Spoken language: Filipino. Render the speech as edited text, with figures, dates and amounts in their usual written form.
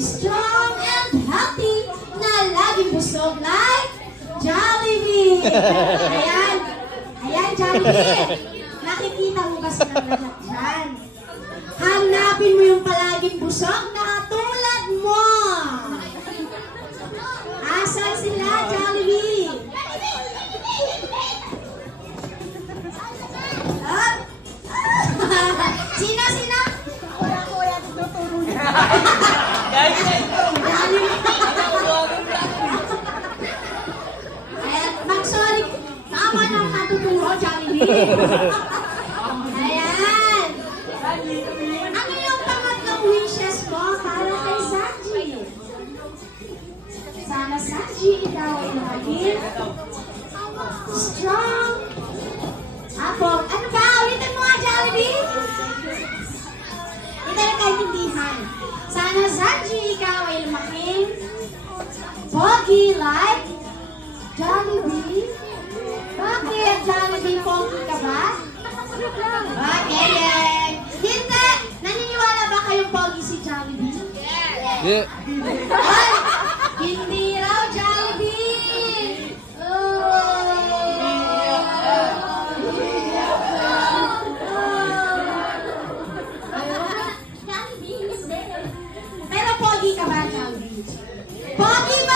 strong and healthy na laging busog like Jollibee. Ayan. Ayan, Jollibee. Nakikita mo ba silang lahat dyan? Hanapin mo yung palaging busog na tulad mo. Asan sila, Jollibee? Ah? Sino? Kuya, tuturo niya. Mag-sorry. Tama nang natuturo, Jollibee. Ayan. Ano yung pangatlong wishes mo para kay Sanji? Sana Sanji, ikaw ay laging strong. Apo, ano ba? Ulitin mo nga, Jollibee. Hindi na kaintindihan. Sana Sanji, ikaw ay lumaking pogi like Jollibee. Bakit? Jollibee, pogi ka ba? Bakit? Hindi! Naniniwala ba kayong pogi si Jollibee? Yeah. Ay! Hindi raw, Jollibee! Pero pogi ka ba, Jollibee? Pogi ba?